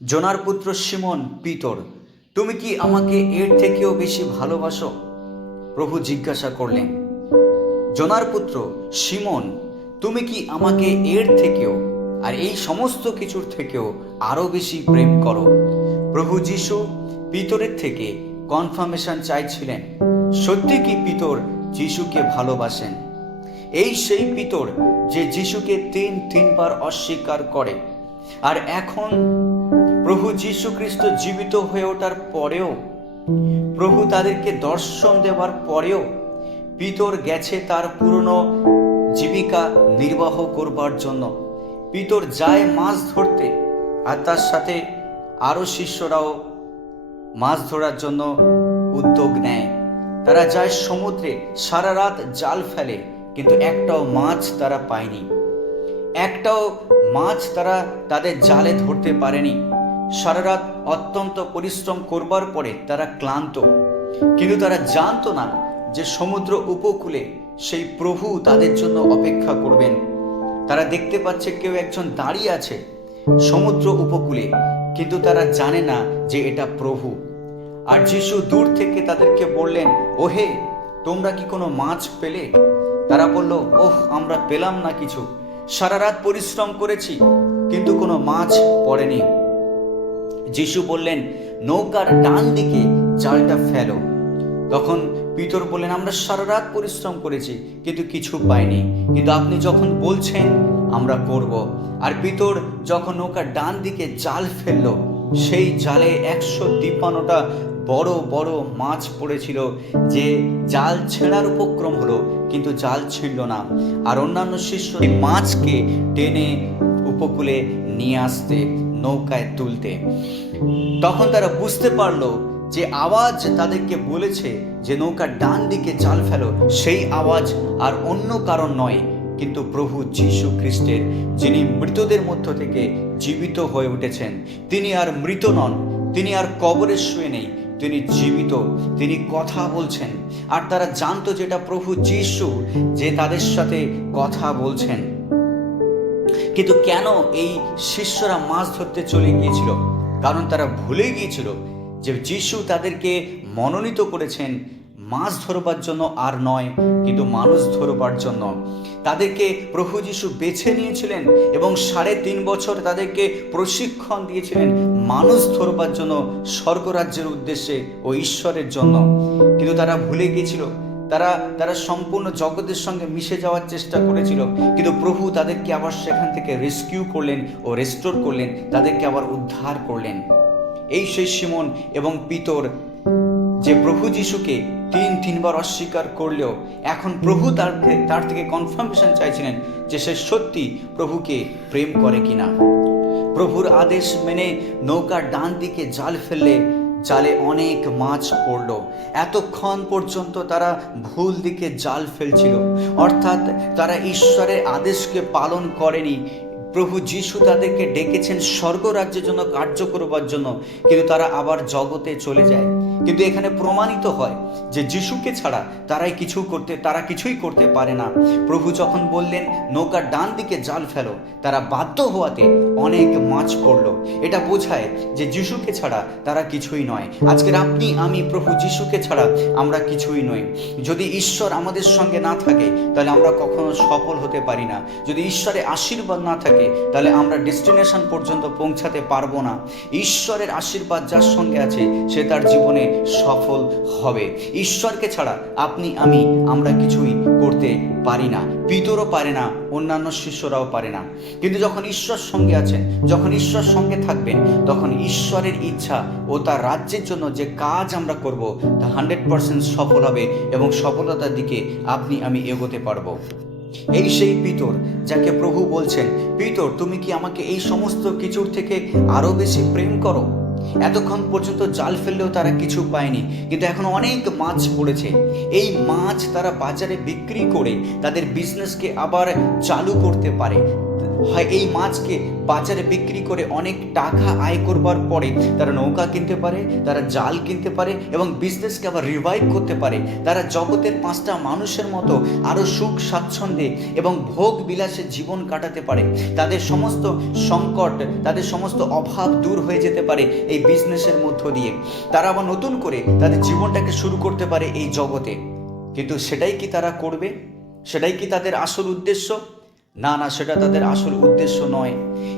জোনার পুত্র সিমন পিতর, তুমি কি আমাকে এর থেকেও বেশি ভালোবাসো? প্রভু জিজ্ঞাসা করলেন, জোনার পুত্র সিমন তুমি কি আমাকে এর থেকেও আর এই সমস্ত কিছুর থেকেও আরও বেশি প্রেম করো? প্রভু যিশু পিতরের থেকে কনফার্মেশন চাইছিলেন, সত্যি কি পিতর যিশুকে ভালোবাসেন? এই সেই পিতর যে যিশুকে তিন তিনবার অস্বীকার করে, আর এখন প্রভু যীশু খ্রিস্ট জীবিত হয়ে ওঠার পরেও, প্রভু তাদেরকে দর্শন দেওয়ার পরেও পিতর গেছে তার পুরনো জীবিকা নির্বাহ করবার জন্য। পিতর যায় মাছ ধরতে আর তার সাথে আরও শিষ্যরাও মাছ ধরার জন্য উদ্যোগ নেয়। তারা যায় সমুদ্রে, সারা রাত জাল ফেলে, কিন্তু একটাও মাছ তারা পায়নি। একটাও মাছ তারা তাদের জালে ধরতে পারেনি। সারা রাত অত্যন্ত পরিশ্রম করবার পরে তারা ক্লান্ত। কিন্তু তারা জানতো না যে সমুদ্র উপকূলে সেই প্রভু তাদের জন্য অপেক্ষা করবেন। তারা দেখতে পাচ্ছে কেউ একজন দাঁড়িয়ে আছে সমুদ্র উপকূলে, কিন্তু তারা জানে না যে এটা প্রভু। আর যিশু দূর থেকে তাদেরকে বললেন, ওহে, তোমরা কি কোনো মাছ পেলে? তারা বলল, ওহ, আমরা পেলাম না কিছু। সারা রাত পরিশ্রম করেছি, কিন্তু কোনো মাছ পড়েনি। যিশু বললেন, নৌকার ডান দিকে জালটা ফেলো। তখন পিতর বললেন, আমরা সারা রাত পরিশ্রম করেছি, কিন্তু কিছু পাইনি। কিন্তু আপনি যখন বলছেন, আমরা করব। আর পিতর যখন নৌকার ডান দিকে জাল ফেলল, সেই জালে একশো তিপ্পান্নটা বড় বড় মাছ পড়েছিল, যে জাল ছেঁড়ার উপক্রম হলো, কিন্তু জাল ছিঁড়ল না। আর অন্যান্য শিষ্য মাছকে টেনে উপকূলে নিয়ে আসতে, নৌকায় তুলতে। তখন তারা বুঝতে পারল যে আওয়াজ তাদেরকে বলেছে যে নৌকার ডান দিকে জাল ফেলো, সেই আওয়াজ আর অন্য কারণ নয়। কিন্তু প্রভু যীশু খ্রিস্টের, যিনি মৃতদের মধ্য থেকে জীবিত হয়ে উঠেছেন, তিনি আর মৃত নন, তিনি আর কবরে শুয়ে নেই, তিনি জীবিত, তিনি কথা বলছেন। আর তারা জানতো যেটা প্রভু যীশু, যে তাদের সাথে কথা বলছেন। কিন্তু কেন এই শিষ্যরা মাছ ধরতে চলে গিয়েছিল? কারণ তারা ভুলে গিয়েছিল যে যিশু তাদেরকে মনোনীত করেছেন মাছ ধরবার জন্য আর নয়, কিন্তু মানুষ ধরবার জন্য। তাদেরকে প্রভু যিশু বেছে নিয়েছিলেন এবং সাড়ে তিন বছর তাদেরকে প্রশিক্ষণ দিয়েছিলেন মানুষ ধরবার জন্য, স্বর্গরাজ্যের উদ্দেশ্যে ও ঈশ্বরের জন্য। কিন্তু তারা ভুলে গিয়েছিল তারা তারা সম্পূর্ণ জগতের সঙ্গে মিশে যাওয়ার চেষ্টা করেছিল। কিন্তু প্রভু তাদেরকে আবার সেখান থেকে রেস্কিউ করলেন ও রেস্টোর করলেন, তাদেরকে আবার উদ্ধার করলেন। এই সেই সিমন এবং পিতর, যে প্রভু যিশুকে তিন, তিনবার অস্বীকার করলেও এখন প্রভু তার তার থেকে কনফার্মেশন চাইছিলেন যে সে সত্যি প্রভুকে প্রেম করে কিনা। প্রভুর আদেশ মেনে নৌকার ডান দিকে জাল ফেললে জালে অনেক মাছ পড়ল। এতক্ষণ পর্যন্ত তারা ভুল দিকে জাল ফেলছিল। অর্থাৎ তারা ঈশ্বরের আদেশকে পালন করেনি। প্রভু যিশু তাদেরকে ডেকেছেন স্বর্গরাজ্যের জন্য, কার্য করবার জন্য। কিন্তু তারা আবার জগতে চলে যায়। কিন্তু এখানে প্রমাণিত হয় যে যিশুকে ছাড়া তারাই কিছু করতে, তারা কিছুই করতে পারে না। প্রভু যখন বললেন নৌকার ডান দিকে জাল ফেলো তারা বাধ্য হওয়াতে অনেক মাছ পড়ল। এটা বোঝায় যে যিশুকে ছাড়া তারা কিছুই নয়। আজকের আপনি, আমি, প্রভু যিশুকে ছাড়া আমরা কিছুই নই। যদি ঈশ্বর আমাদের সঙ্গে না থাকে, তাহলে আমরা কখনো সফল হতে পারি না। যদি ঈশ্বরের আশীর্বাদ না থাকে, তাহলে আমরা ডেস্টিনেশন পর্যন্ত পৌঁছাতে পারব না। ঈশ্বরের আশীর্বাদ যার সঙ্গে আছে, সে তার জীবনে সফল হবে। ঈশ্বরকে ছাড়া আপনি, আমি, আমরা কিছুই করতে পারি না। পিতরও পারে না, অন্যান্য শিষ্যরাও পারে না। কিন্তু যখন ঈশ্বর সঙ্গে আছেন, যখন ঈশ্বর সঙ্গে থাকবেন, তখন ঈশ্বরের ইচ্ছা ও তার রাজ্যের জন্য যে কাজ আমরা করব, তা হান্ড্রেড পারসেন্ট সফল হবে এবং সফলতার দিকে আপনি, আমি এগোতে পারব। এই সেই পিতর যাকে প্রভু বলছেন, পিতর, তুমি কি আমাকে এই সমস্ত কিছুর থেকে আরও বেশি প্রেম করো? এতক্ষণ পর্যন্ত জাল ফেললেও তারা কিছু পায়নি, কিন্তু এখন অনেক মাছ পড়েছে। এই মাছ তারা বাজারে বিক্রি করে তাদের বিজনেসকে আবার চালু করতে পারে। হয় এই মাছকে বাজারে বিক্রি করে অনেক টাকা আয় করবার পরে তারা নৌকা কিনতে পারে, তারা জাল কিনতে পারে এবং বিজনেসকে আবার রিভাইভ করতে পারে। তারা জগতের পাঁচটা মানুষের মতো আরও সুখ, স্বাচ্ছন্দ্যে এবং ভোগ বিলাসে জীবন কাটাতে পারে। তাদের সমস্ত সংকট, তাদের সমস্ত অভাব দূর হয়ে যেতে পারে এই বিজনেসের মধ্য দিয়ে। তারা আবার নতুন করে তাদের জীবনটাকে শুরু করতে পারে এই জগতে। কিন্তু সেটাই কি তারা করবে? সেটাই কি তাদের আসল উদ্দেশ্য? না না, সেটা তাদের আসল উদ্দেশ্য নয়।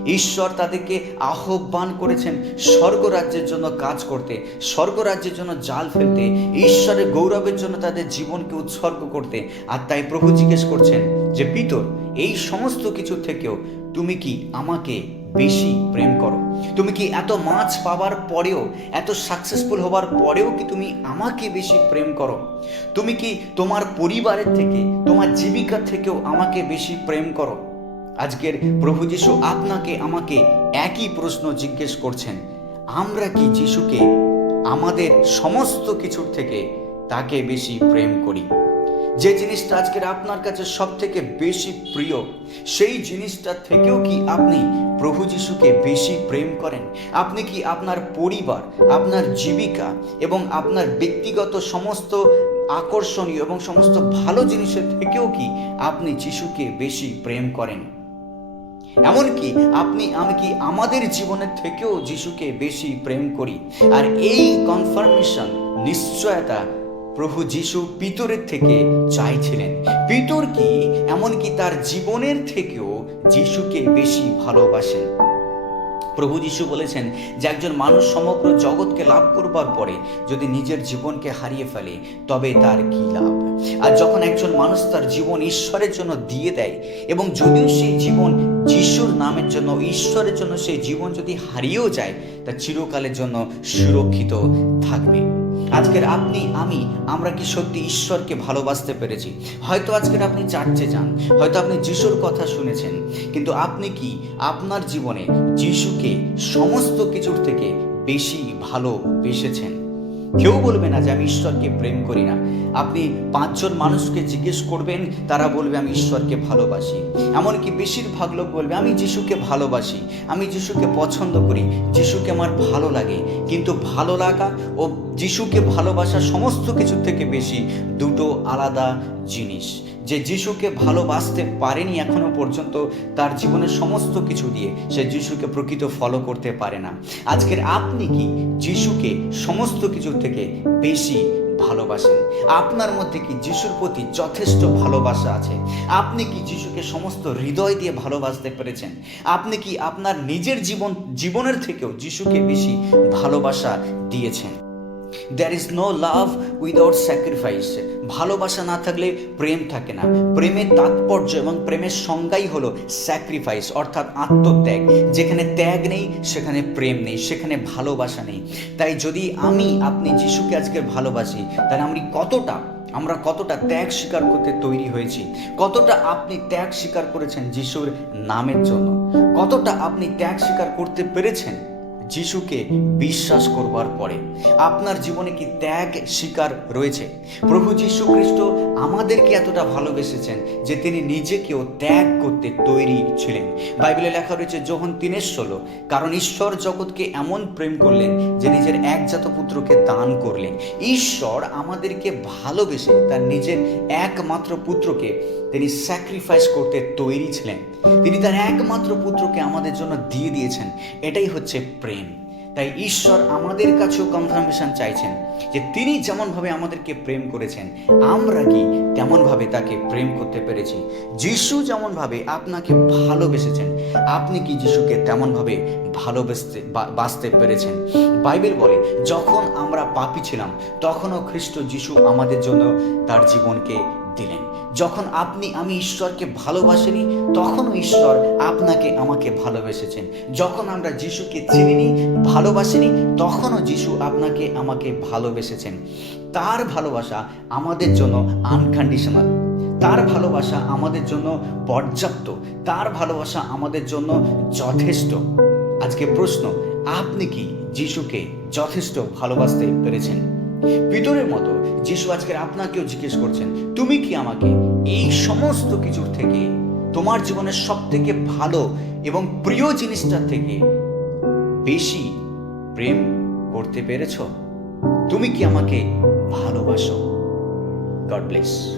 ঈশ্বর তাদেরকে আহ্বান করেছেন স্বর্গরাজ্যের জন্য কাজ করতে, স্বর্গরাজ্যের জন্য জাল ফেলতে, ঈশ্বরের গৌরবের জন্য তাদের জীবনকে উৎসর্গ করতে। আর তাই প্রভু জিজ্ঞেস করছেন যে, পিতর, এই সমস্ত কিছু থেকেও তুমি কি আমাকে বেশি প্রেম করো। তুমি কি এত মাছ পাওয়ার পরেও, এত সাকসেসফুল হবার পরেও কি তুমি আমাকে বেশি প্রেম করো? তুমি কি তোমার পরিবারের থেকে, তোমার জীবিকার থেকেও আমাকে বেশি প্রেম করো? আজকের প্রভু যিশু আপনাকে আমাকে একই প্রশ্ন জিজ্ঞেস করছেন, আমরা কি যিশুকে আমাদের সমস্ত কিছুর থেকে তাকে বেশি প্রেম করি? যে জিনিসটা আজকের আপনার কাছে সব থেকে বেশি প্রিয়, সেই জিনিসটা থেকেও কি আপনি প্রভু যিশুকে বেশি প্রেম করেন? আপনি কি আপনার পরিবার, আপনার জীবিকা এবং আপনার ব্যক্তিগত সমস্ত আকর্ষণীয় এবং সমস্ত ভালো জিনিসের থেকেও কি আপনি যিশুকে বেশি প্রেম করেন? এমনকি আপনি, আমি কি আমাদের জীবনের থেকেও যিশুকে বেশি প্রেম করি? আর এই কনফার্মেশন নিশ্চয়তা প্রভু যিশু পিতরের থেকে চাইছিলেন। পিতর কি? এমনকি তার জীবনের থেকেও যিশুকে বেশি ভালোবাসেন। প্রভু যিশু বলেছেন যে একজন মানুষ সমগ্র জগৎকে লাভ করবার পরে যদি নিজের জীবনকে হারিয়ে ফেলে, তবে তার কি লাভ? আর যখন একজন মানুষ তার জীবন ঈশ্বরের জন্য দিয়ে দেয় এবং যদিও সেই জীবন যিশুর নামের জন্য, ঈশ্বরের জন্য সেই জীবন যদি হারিয়েও যায়, তা চিরকালের জন্য সুরক্ষিত থাকবে। আজকের আপনি, আমি, আমরা কি সত্যি ঈশ্বরকে ভালোবাসতে পেরেছি? হয়তো আজকের আপনি চার্চে যান, হয়তো আপনি যিশুর কথা শুনেছেন, কিন্তু আপনি কি আপনার জীবনে যিশুকে সমস্ত কিছুর থেকে বেশি ভালোবেসেছেন? কেউ বলবে না যে আমি ঈশ্বরকে প্রেম করি না। আপনি পাঁচজন মানুষকে জিজ্ঞেস করবেন, তারা বলবে, আমি ঈশ্বরকে ভালোবাসি। এমনকি বেশিরভাগ লোক বলবে, আমি যিশুকে ভালোবাসি, আমি যিশুকে পছন্দ করি, যিশুকে আমার ভালো লাগে। কিন্তু ভালো লাগা ও যিশুকে ভালোবাসা সমস্ত কিছুর থেকে বেশি দুটো আলাদা জিনিস। যে যিশুকে ভালোবাসতে পারেনি এখনও পর্যন্ত তার জীবনের সমস্ত কিছু দিয়ে সে যিশুকে প্রকৃত ফলো করতে পারে না। আজকের আপনি কি যিশুকে সমস্ত কিছু থেকে বেশি ভালোবাসেন? আপনার মধ্যে কি যিশুর প্রতি যথেষ্ট ভালোবাসা আছে? আপনি কি যিশুকে সমস্ত হৃদয় দিয়ে ভালোবাসতে পেরেছেন? আপনি কি আপনার নিজের জীবন, জীবনের থেকেও যিশুকে বেশি ভালোবাসা দিয়েছেন? There is no love without sacrifice ভালোবাসা না থাকলে প্রেম থাকে না। প্রেমের তাৎপর্য এবং প্রেমের সংজ্ঞাই হলো স্যাক্রিফাইস অর্থাৎ আত্মত্যাগ। যেখানে ত্যাগ নেই, সেখানে প্রেম নেই, সেখানে ভালোবাসা নেই। তাই যদি আমি আপনি যিশুকে আজকে ভালোবাসি, তাহলে আমি কতটা, আমরা কতটা ত্যাগ স্বীকার করতে তৈরি হয়েছি? কতটা আপনি ত্যাগ স্বীকার করেছেন যিশুর নামের জন্য? কতটা আপনি ত্যাগ স্বীকার করতে পেরেছেন? যিশুকে বিশ্বাস করবার পরে। আপনার জীবনে কি ত্যাগ শিকার রয়েছে? প্রভু যীশু খ্রিস্ট আমাদেরকে এতটা ভালোবেসেছেন যে তিনি নিজেকেও ত্যাগ করতে তৈরি ছিলেন। বাইবেলে লেখা রয়েছে যখন তিনের ষোলো, কারণ ঈশ্বর জগৎকে এমন প্রেম করলেন যে নিজের একজাত পুত্রকে দান করলেন। ঈশ্বর আমাদেরকে ভালোবেসে তার নিজের একমাত্র পুত্রকে তিনি স্যাক্রিফাইস করতে তৈরি ছিলেন। তিনি তার একমাত্র পুত্রকে আমাদের জন্য দিয়ে দিয়েছেন। এটাই হচ্ছে প্রেম। তাই ঈশ্বর আমাদের কাছেও কনফার্মেশন চাইছেন যে তিনি যেমনভাবে আমাদেরকে প্রেম করেছেন, আমরা কি তেমনভাবে তাকে প্রেম করতে পেরেছি। যিশু যেমনভাবে আপনাকে ভালোবেসেছেন, আপনি কি যিশুকে তেমনভাবে ভালোবেসতে বাঁচতে পেরেছেন? বাইবেল বলে, যখন আমরা পাপি ছিলাম, তখনও খ্রিস্ট যিশু আমাদের জন্য তার জীবনকে দিলেন। যখন আপনি আমি ঈশ্বরকে ভালোবাসিনি, তখনও ঈশ্বর আপনাকে আমাকে ভালোবেসেছেন। যখন আমরা যিশুকে চিনিনি, ভালোবাসিনি, তখনও যিশু আপনাকে আমাকে ভালোবেসেছেন। তার ভালোবাসা আমাদের জন্য আনকন্ডিশনাল তার ভালোবাসা আমাদের জন্য পর্যাপ্ত। তার ভালোবাসা আমাদের জন্য যথেষ্ট। আজকে প্রশ্ন, আপনি কি যিশুকে যথেষ্ট ভালোবাসতে পেরেছেন? পিতরের মতো যিশু আজকের আপনাকেও জিজ্ঞেস করছেন, তুমি কি আমাকে এই সমস্ত কিছুর থেকে তোমার জীবনের সব থেকে ভালো এবং প্রিয় জিনিসটার থেকে বেশি প্রেম করতে পেরেছ? তুমি কি আমাকে ভালোবাসো? God bless